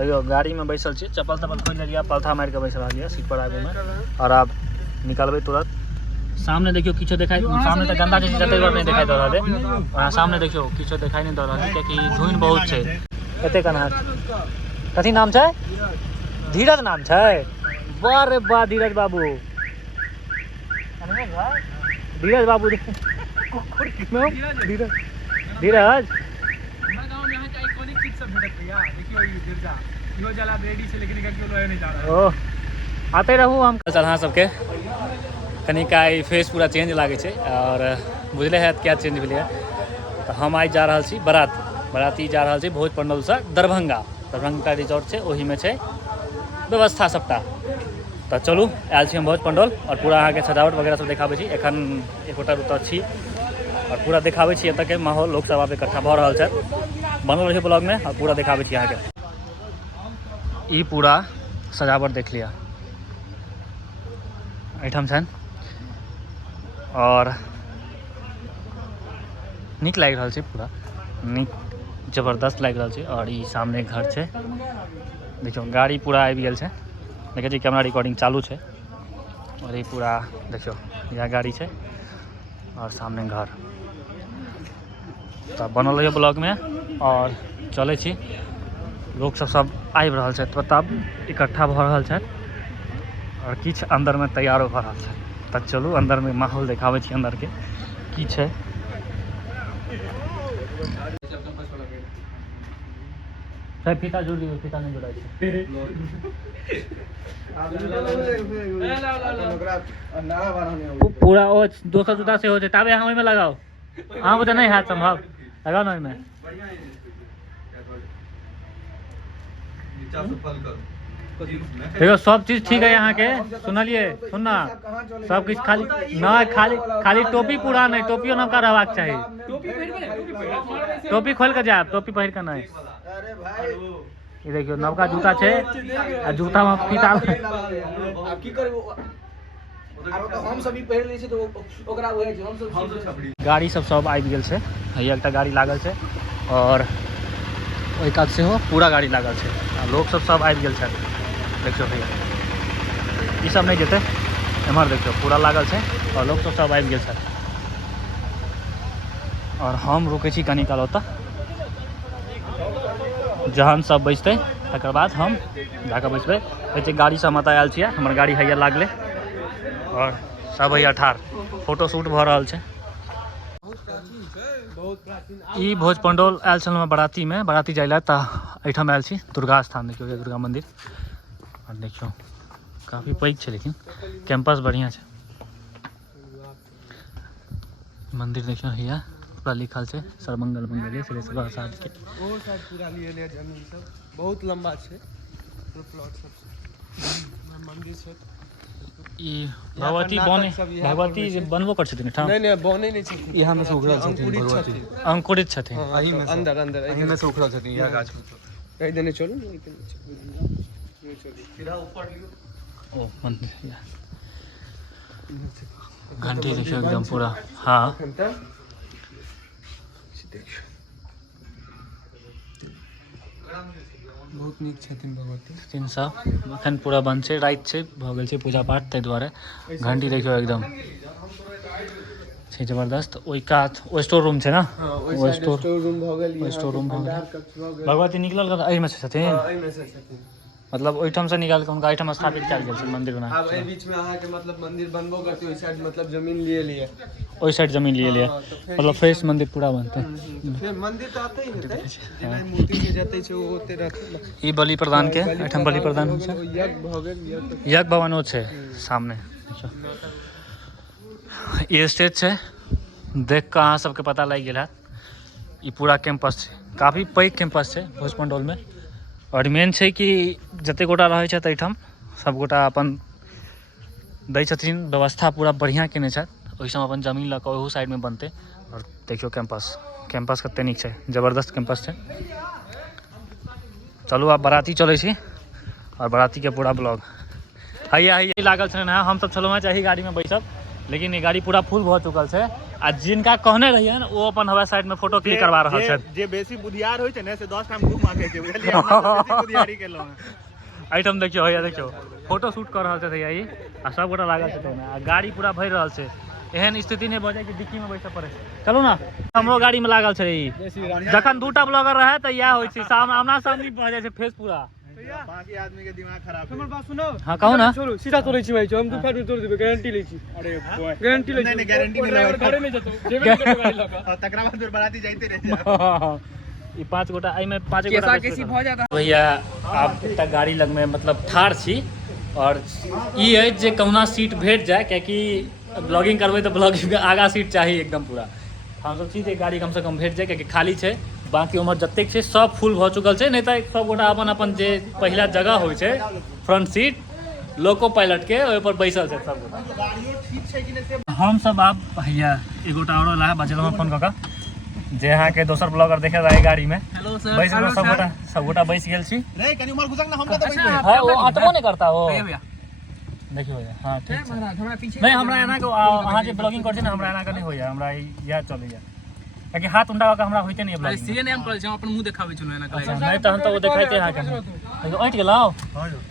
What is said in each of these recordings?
देखियो गाड़ी में बैसल छी, चप्पल तप्पल खोल लिया, पलथा मार के बैसल रहिए सीट पर आगू में। और आप निकलबे तुरंत सामने देखियो किछो देखाई, सामने तो गंदा चीज जते बार नहीं दिखाई दे रहले, और सामने देखियो किछो दिखाई नहीं दे रहले क्योंकि धुन बहुत छै। कते कना कथी नाम छै? धीरज नाम छै। वाह रे वाह धीरज बाबू, धीरज बाबू धीरज ओह आते रहू हम अहाँ सबके कनिक आई फेस पूरा चेंज लागे छै और बुझले है क्या चेंज भेलै। तो हम आज जा रहल छी बराती जा रहल छी भोज पंडल से दरभंगा रिजॉर्ट छै, ओही में छै व्यवस्था सबटा। तो चलू आयल छी हम भोज पंडल और पूरा अहाँ के सजावट वगैरह सब देखाबै छी। एखन एकोटा रुत छी और पूरा देखाबै छी एतऽ के माहौल, लोक सब आब इकट्ठा भऽ रहल छै। बनल रहिए ब्लॉग में और पूरा देखाबै छी अहाँ के। ई पूरा सजावट देख लिया एहिठाम छनि और नीक लागि रहल छै, पूरा नीक जबरदस्त लागि रहल छै। और ई सामने घर छै, देखियो गाड़ी पूरा आबि गेल छै, देखै छी कैमरा रिकॉर्डिंग चालू छै। और ये पूरा देखियो यह गाड़ी छै और सामने घर। तो बनल रहिए ब्लॉग में और चले छी। लोग सब आबि रहल छै, तब इकट्ठा भऽ रहल छै और किछु अंदर में तैयारो भऽ रहल छै। तब चलू अंदर में माहौल देखाबै छी अंदर के की छै। फीता जोड़ दियो, फीता नहीं जोड़ा छै। पूरा ओ दोसर जूता से हो छै तबे अहाँ ओहिमे लगाओ, अहाँ बुझे नहीं हाथ संभव लगाओ ना ओहिमे। देखो सब चीज ठीक है यहाँ के, सुनलिए सुनना सब कुछ खाली ना, खाली टोपी पूरा नहीं, टोपियो नवका रहबाक चाहिए। टोपी खोल के जाए, टोपी पहिर के नहीं। ये देखियो नवका जूता छै आ जूता में फीता गाड़ी सब आबि गेल छै। हैया एकटा गाड़ी लागल छै और ओहि कात से हो पूरा गाड़ी लागल छै। लोग सब आबि गेल छै, देखियो भैया ई सब नहीं जेते एम्हर, देखियो पूरा लागल छै और लोग सब आबि गेल छै। और हम रुकै छी कनी काल ओतऽ, जहन सब बचते तकर बाद हम जाके बैसबै। कहै छै गाड़ी सब मता आयल छियै, हमर गाड़ी हैया लागले और सब हैया ठार फोटो शूट भऽ रहल छै। ई भोज पंडौल आयल छलहुँ बराती में, बराती जाय लए तऽ एहिठाम आयल छी दुर्गा स्थान। देखियो दुर्गा मंदिर और देखियो काफ़ी पैघ छै, लेकिन कैंपस बढ़िया छै। मंदिर देखियो हैया पूरा लिखल छै सर्वमंगल मंगल श्री साध के। ओ साइड पूरा लिए ले जमीन सब बहुत लंबा छै, प्लॉट सब मंदिर छै। ई भगवती बनबो कर छथिन ठाम? नहीं बने नहीं छथिन, यहाँ में से उखड़ल छथिन भगवती, अंकुरित छथिन एही में अंदर एही में से उखड़ल छथिन। यह गाछ कहि देने चलू नहीं चलू सीधा ऊपर लियो। ओ मंदिर घंटी देखियो एकदम पूरा। हाँ बहुत नीक छथिन भगवती छथिन सब। एखन पूरा बंद छै, राति छै, भऽ गेल छै पूजा पाठ, ताहि दुआरे घंटी देखियो एकदम छै जबरदस्त। ओहि कात ओ स्टोर रूम छै ना, ओ स्टोर रूम भऽ गेल, स्टोर रूम भऽ गेल। भगवती निकलल एहि में से छथिन, एहि में से छथिन, मतलब ओहिठाम से निकाल के हुनका एहिठाम स्थापित कयल गेल छै मंदिर बना। अब एहि बीच में अहाँ के मतलब मंदिर बनबो करते, ओहि साइड मतलब जमीन लिए ओहि साइड जमीन लिए मतलब फ्रेश मंदिर पूरा बनते। फिर मंदिर तो आते ही हेतै, जेना मूर्ति के जते छै ओ ओते रहतै। ई बलि प्रदान के एहिठाम बलि प्रदान होइ छै, यज्ञ भऽ गेल, यज्ञ भवनो छै सामने। ई स्टेज छै, देख कऽ अहाँ सबके पता लागि गेल हैत ई पूरा कैंपस छै, काफ़ी पैघ कैंपस छै भोज पंडौल में। और मेन छै कि जते गोटा रहै छथि एहिठाम सब गोटा अपन दै छथिन, व्यवस्था पूरा बढ़िया केने छथि। ओहिठाम अपन जमीन लऽ कऽ ओहू साइड में बनतै। और देखियो कैंपस कते नीक छै, जबरदस्त कैंपस छै। चलू आब बराती चलै छी और बराती के पूरा ब्लॉग हैया लागल छलै। हम सब छलहुँ चाही गाड़ी में बैसब, लेकिन ये गाड़ी पूरा फुल भऽ चुकल छै आ जिनका कहने रहिए न वो अपन हवा साइड में फोटो क्लिक करवा रहल छै जे बेसी बुधियार होय छै ने से 10 टाइम घूम मांगे छै बुझलियै हमरा बेसी बुधियारी केलौ आइटम देखियो हैया देखियो फोटो शूट कर रहल छै भैया ई आ सब गोटा लागल छै तैमे आ गाड़ी पूरा भरि रहल छै एहन स्थिति नहीं भ जाए कि डिक्की में बैठे पड़े चलू ना हमरो गाड़ी में लागल छै ई जखन दूटा ब्लॉगर रहे त इएह होय छै सामना सामनी भ जाय छै फेस पूरा बाकी आदमी के दिमाग खराब है। हमर बात सुनो हां कहू ना छोड़ो सीधा तोड़ै छी भाई हम 2 फाइट में तोड़ देबे गारंटी लै छी अरे गारंटी लै छी नहीं गारंटी नहीं लेबै घरे में जतो जेबे करबे गाड़ी लगा तकरा बाद फिर बाराती जाइते रह जा ई 5 गोटा आई में 5 गोटा कैसी भ जाता भैया आप एकटा गाड़ी लग में मतलब ठाड़ छी और ई है जे कहुना सीट भेट जाए क्योंकि ब्लॉगिंग करबै तो ब्लॉगिंग के आगा सीट चाहिए एकदम पूरा हम सब छी गाड़ी कम से कम भेट जाए क्योंकि खाली छै बाकी उम्र जतेक छै सब फुल भ चुकल छै नहीं तो सब गोटा अपन अपन जे पहिला जगह होय छै फ्रंट सीट लोको पायलट के ओय पर बैसल छै सब गोटा गाड़ियो ठीक छै कि नै से हम सब आब भैया एक गोटा और ला बचलो फोन क के जे अहाँ के दोसर ब्लॉगर देखे रहा गाड़ी में हेलो सर बैस सब गोटा बैस गेल छी रे कनी उमर घुसक ना हम त बैठ हां वो अटबो नहीं करता हो देखियो हां ठीक छै हमरा पीछे नहीं हमरा एना के अहाँ जे ब्लॉगिंग कर छी ना हमरा एना के नहीं होय हमरा याद चलैया क्योंकि हाथ उंडा का हमरा होइते नहीं ब्लॉगिंग सीए नेम कर छै अपन मुंह देखाबै छलो एना अच्छा नहीं तो हम तो वो देखाइते अहाँ के ओइट गेलौ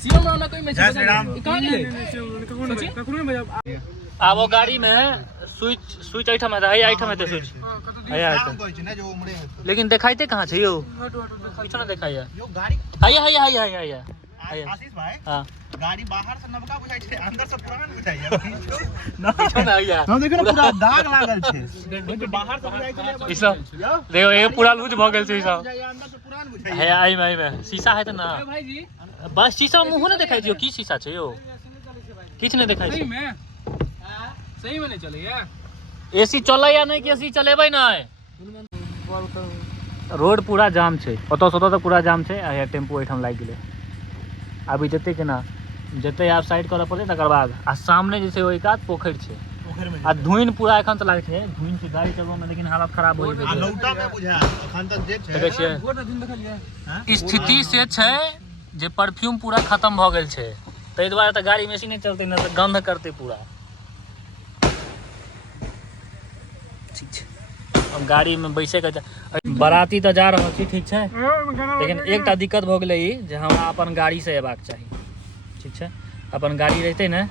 सीए में ना कोई में जय श्री राम कहां गेलै कखनो भैया आ वो गाड़ी में स्विच आइटम है आइटम है स्विच है नाम कहै छै ना जो उमरे है लेकिन देखाइते कहाँ छै यो किछो ना देखाइया यो गाड़ी हाय आशीष भाई हां गाड़ी बाहर से नवका बुझाई छै अंदर से पुरान बुझाई है किछो ना हैया हम देखो ना पूरा दाग लागल छै बाहर से बुझाई छै ई सब देखो ये पूरा लूज भ गेल छै ई सब अंदर से पुरान बुझाई है आई में शीशा है त ना भाई जी बस शीशा मुंह ने देखाइ दियो की शीशा छै यो किछ नहीं देखाइ सही छै में सही में नहीं चलैया एसी चलैया नहीं कि एसी चलेबै नहीं रोड पूरा जाम छै ओतो से तो पूरा जाम छै आ टेम्पू एठम लाग गेलै अभी जते के ना जते आप साइड करऽ पड़े तकर बाद आ सामने जे छै ओइ कात पोखर छै पोखर में आ धुइन पूरा एखन त लागे छै धुइन से गाड़ी चलबो में लेकिन हालत खराब हो आ जेतै लौटा में बुझा अखन तक जे छै देखै छियै गोटा दिन देखलिए स्थिति से छै जे परफ्यूम पूरा खत्म भ गेल छै तै दुआरे त गाड़ी में एसी नहीं चलते न त गंध करते पूरा ठीक छै हम गाड़ी में बैसे के बाराती तो जा रहल छी ठीक छै लेकिन एकटा दिक्कत भ गेलै ई जे हमरा अपन गाड़ी से एबाक चाही ठीक छै अपन गाड़ी रहते ने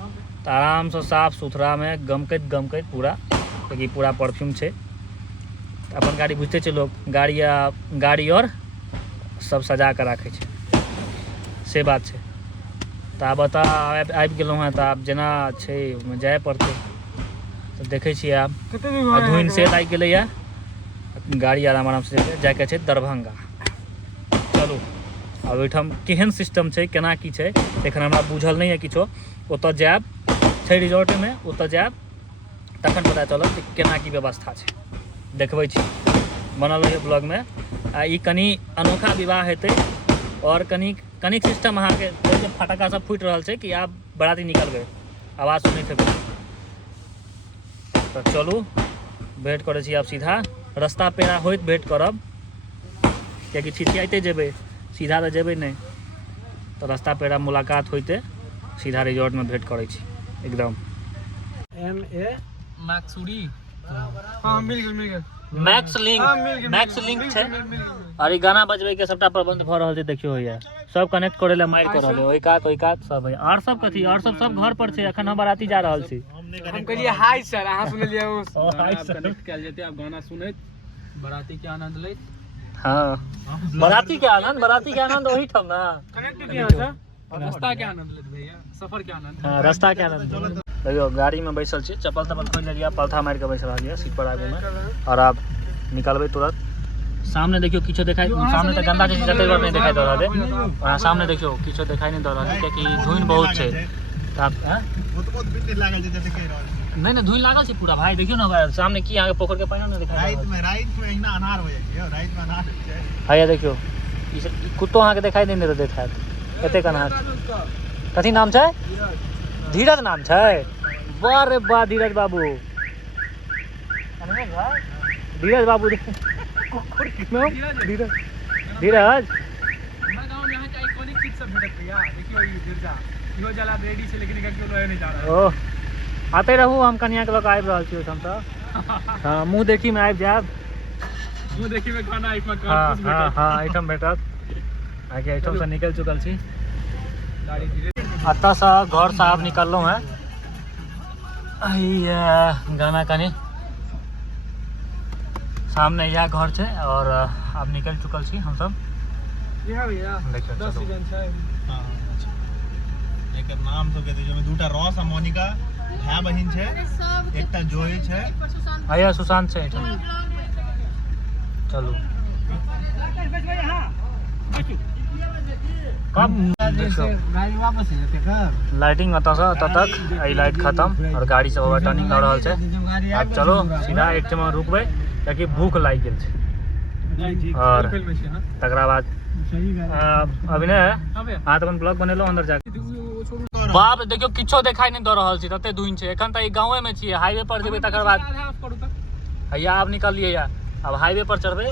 तो आराम से साफ सुथरा में गमकैत पूरा क्योंकि पूरा परफ्यूम छै अपन गाड़ी बुझते छै लोग गाड़ी और सब सजा के राखे छै से बात छै तो आब बता आबि गेलहुँ हैं तो आब जेना छै ओहिमे जाए पड़तै तो देखै छियै आब धुइन से लागि गेलैया गाड़ी आराम से जाके छै दरभंगा चलू अब ओहिठाम केहन सिस्टम छै केना की छै एखन हमरा बुझल नहीं है किछो ओतऽ जायब छै रिजॉर्ट में ओतऽ जायब तखन पता चलत कि केना की व्यवस्था छै देखबै छी बनल रहिए ब्लॉग में आ ई कनी अनोखा विवाह हेतै और कनिक सिस्टम अहाँके फटक्का सब फूटि रहल छै कि आब बराती निकलबै आवाज सुनैत हेबै तो चलू भेंट करै छी आब सीधा रास्ता पेड़ा होइत भेंट करब कियाकि छिछियाइते जेबै सीधा तो जेबै नहीं तो रास्ता पेड़ा मुलाकात होइते सीधा रिजॉर्ट में भेंट करै छी एकदम MA मैक्सुरी हां मिल गेल मैक्स लिंक छै और ई गाना बजबै के सबटा प्रबंध भ रहल छै देखियो होइया सब कनेक्ट करे ले माइक कर रहल है ओइ कात सब है और सब कथी और सब घर पर छै अखन हम बाराती जा रहल छी हम कहलिए हाय सर अहाँ सुनलिए हाय सर कनेक्ट कैल जेते आप गाना सुनैत बाराती के आनंद लैत हां बाराती के आनंद ओही ठम ना कनेक्ट किया सर रास्ता के आनंद लेत भैया सफर के आनंद हां रास्ता के आनंद देखियो गाड़ी में बैसल छी चप्पल खोल लेलिया पलथा मार के बैसल रहलिया सीट पर आगू में और अब निकलबै तुरंत सामने देखियो किछो देखाई सामने त गंदा जैसे जते नहीं दिखाई दे रहल है वहां सामने देखियो किछो देखाई नहीं दे रहल है क्योंकि धुइन बहुत छै त आप बहुत बिट लागल छै जते कह रहल नहीं धुइन लागल छै पूरा भाई देखियो ना सामने की आगे पोखर के पानी नहीं दिखाई रात में इना अनार हो जाइ छै रात में अनार छै हां देखियो ई कुत्तो अहाँ के दिखाई नहीं देत हैत एते अनार कथी नाम छै धीरज नाम छै वाह रे वाह धीरज बाबू धीरज बाबू धीरज हमरा गांव में यहाँ के आइकॉनिक चीज सब भेटत भैया देखियो ई गिरजा इहो जला रेडी छै लेकिन एकरा केओ लए नहीं जा रहल ओह आते रहू हम कन्या के लोग आबि रहल छी ओठाम से हाँ मुँह देखी में आबि जायब। मुँह देखी में खाना आइटम हाँ हाँ हाँ आइटम भेटत। आगे आइटम से निकल चुकल छी। एतऽ से घर से आब निकललहुँ हैं। गाना कनी सामने यह घर है और अब निकल चुकल छी हम सब। देखियो 10 सीजन छै। हां एकर नाम तो कहते जो दूटा रॉस आ मोनिका भाई बहिन छै, एकटा जोई छै। आया सुशांत छै। चलू कब गाड़ी वापस जेते कर। लाइटिंग अतऽ से अतऽ तक आई लाइट खत्म और गाड़ी सब टर्निंग कर रहल छै। अब चलो सीधा एक जगह रुकबै कियाकि भूख लागि गेल छै। और तकरा बाद अभी ने अहाँ तऽ अपन ब्लॉग बनेलहुँ अंदर जाके। बाप देखियो किछो देखाई नहीं दऽ रहल छै, तते धुइन छै। एखन तऽ ई गाँवे में छियै, हाईवे पर जेबै तकर बाद हैया आब निकलिए या अब हाईवे पर चढ़बै।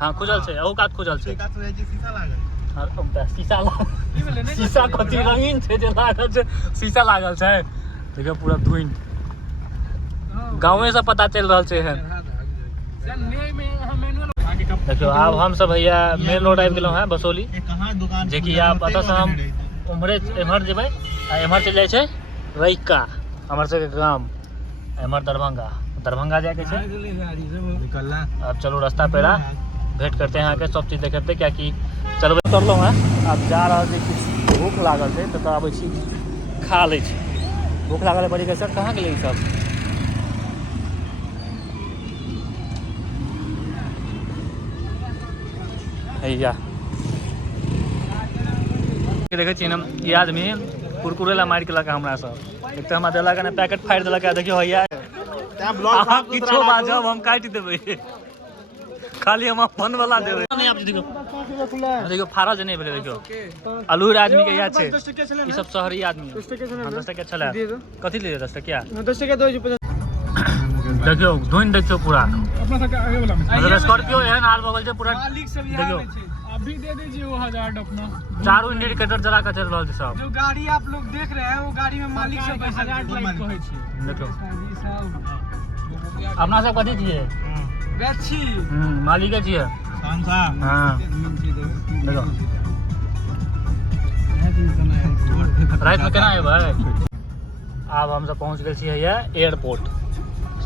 हाँ खुजल छै, अहू कात खुजल छै। शीशा कथी रंगीन छै जे लागल छै शीशा लागल छै। देखियो पूरा धुइन गाँवे से पता चल रहल छै एहन। देखियो आब हम सब भैया मेन रोड आबि गेलहुँ हैं बसौली, जे कि आब एतऽ से हम उम्हरे एम्हर जेबै आ एम्हर चलि जाइ छै रैका हमर सबके गाम, एम्हर दरभंगा जाके छै। अब चलो रास्ता पेड़ा भेंट करते हैं आके, सब चीज देखेते क्या कि चलबै। उतरलहुँ हैं अब जा रहल छै। किछु भूख लागल छै तऽ आबै छी खा लै छी। भूख लागल है बड़ी के सर कहाँ गेलै सब। हैया देखे छी हम ई आदमी कुरकुरे ला मारि केलक हमरा सब। एक तऽ हमरा देलक ने पैकेट फाड़ि देलक। देखियो हैया अहाँ किछो बाजब हम काटि देबै, खाली हम अपन वाला देबै। नहीं आप देखियो फारल जे नहीं भेलै। देखियो अलूर आदमी के याद छै, ई सब शहरी आदमी है। 10 टका छलै कथी ले 10 टका 10 टका दो जी। देखियो धुइन देखियो पूरा अपना सबके आगे वाला में मतलब स्कॉर्पियो एहन हाल भऽ गेल छै पूरा। मालिक सब देखियो अभी दे दीजिए वो 1000 अपना। चारों इंडिकेटर जला के चल रहल छै सब। जो गाड़ी आप लोग देख रहे हैं वो गाड़ी में मालिक सब 1000 लाइट कहै छै। देखियो सब अपना सब कथी छियै बेची मालिके छियै। हाँ देखो रात में केना एबै। आब हम सब पहुँच गेल छियै हैया एयरपोर्ट।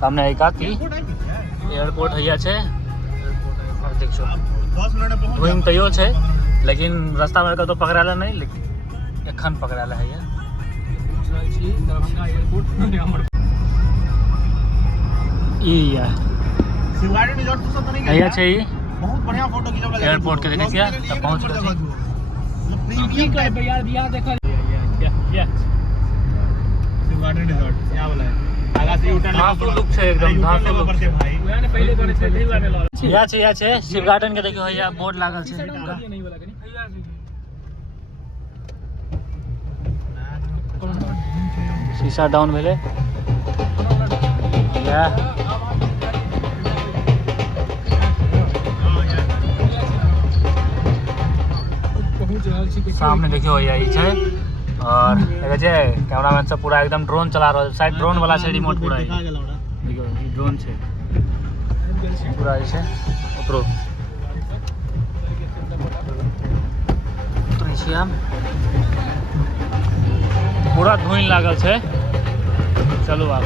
सामने एक आती एयरपोर्ट हैया छै। और देखियो धुइन तैयो छै लेकिन रास्ता में कतौ पकड़ाला नहीं, लेकिन एखन पकड़ाला हैया। दरभंगा एयरपोर्ट ई या शिवगाड़ी रिजॉर्ट तो सब तो नहीं हैया छै। ई बहुत बढ़िया फोटो खींचब लगे एयरपोर्ट के देखै छियै तब पहुँच गेल छी। प्रीमियम टाइप यार बिहार देखल क्या शिवगाड़ी रिजॉर्ट यहाँ वाला है। आगा से उठा धांसू लुक छै एकदम धांसू लुक छै। वहां ने पहले करे छै नहीं वाला या छै शिव गार्डन के देखियो हैया बोर्ड लागल छै। नहीं वाला कनी शीशा डाउन भेले या पहुंच रहल छी। सामने देखियो हैया ई छै। और देखै छै कैमरामैन सब पूरा एकदम ड्रोन चला रहल छै। शायद ड्रोन वाला छै रिमोट पूरा ई। देखियो ई ड्रोन छै पूरा जे छै उतरो उतरै छी हम। पूरा धुइन लागल छै। चलू आब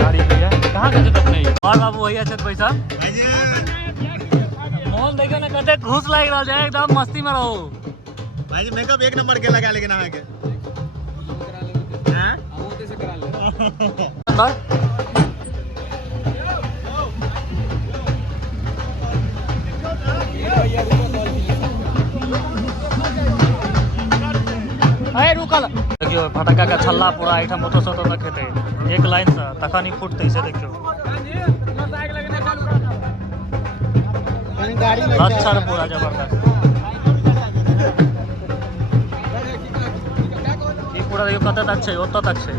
गाड़ी भैया कहाँ के छै अपने और बाबू भैया छै पैसा मोहन देखियो ना कते घूस लागि रहल छै। एकदम मस्ती में रहो भाई जी। मेकअप एक नंबर के लगा लेकिन आके हैं वो से करा ले अंदर अरे रुकल। देखियो फटक्का का छल्ला पूरा आइटम ओतो से तक हेतै एक लाइन से तखन ही फुटतै से। देखियो लच्छर पूरा जबरदस्त। ई पूरा देखियो कतऽ तक छै ओतऽ तक छै।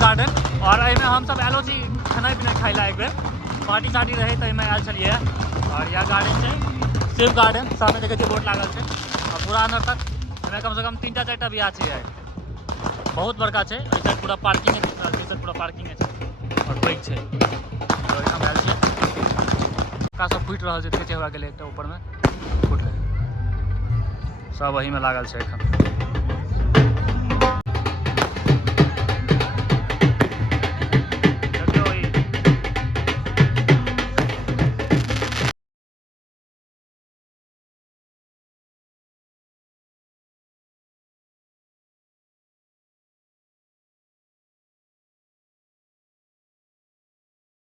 गार्डन और एहिमे हम सब आलो छी खाना पीना खाइ ला एक बेर। पार्टी सार्टी रहे तो एहिमे आयल छलियै। और यह गार्डन छै शिव गार्डन, सामने देखै छियै बोर्ड लागल छै। और पूरा अंदर तक एहिमे कम से कम 3टा 4टा बियाह छै। बहुत बड़का छै। एहि साइड पूरा पार्किंग दिख रहल छै, पूरा पार्किंग छै और पैघ छै। तो एहिठाम आयल छियै। का सब फुटि रहल छै, देखै छियै हमरा गेलै एकटा ऊपरमे फुटलै। सब एहिमे लागल छै एखन।